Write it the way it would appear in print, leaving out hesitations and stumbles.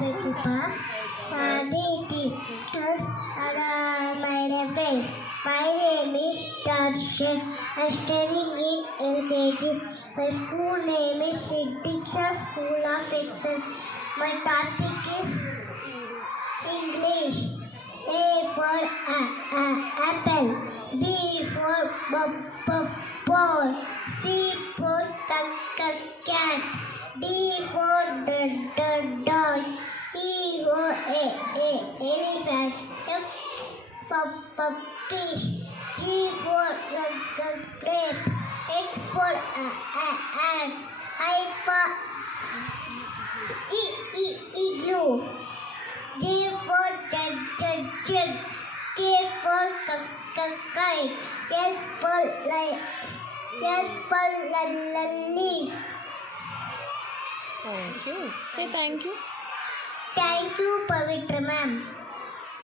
principal. The teachers are my friends. My name is Darshan. I'm studying in LKG. My school name is Diksha School of Excellence. My topic is English. A for apple. B for ball. C for cat. D for dog. E for elephant. F for fish. G for grapes. H for ant. I for igloo. J for jug. K for kite. S for leaf. Thank you. Say thank you. Thank you, Pavitra.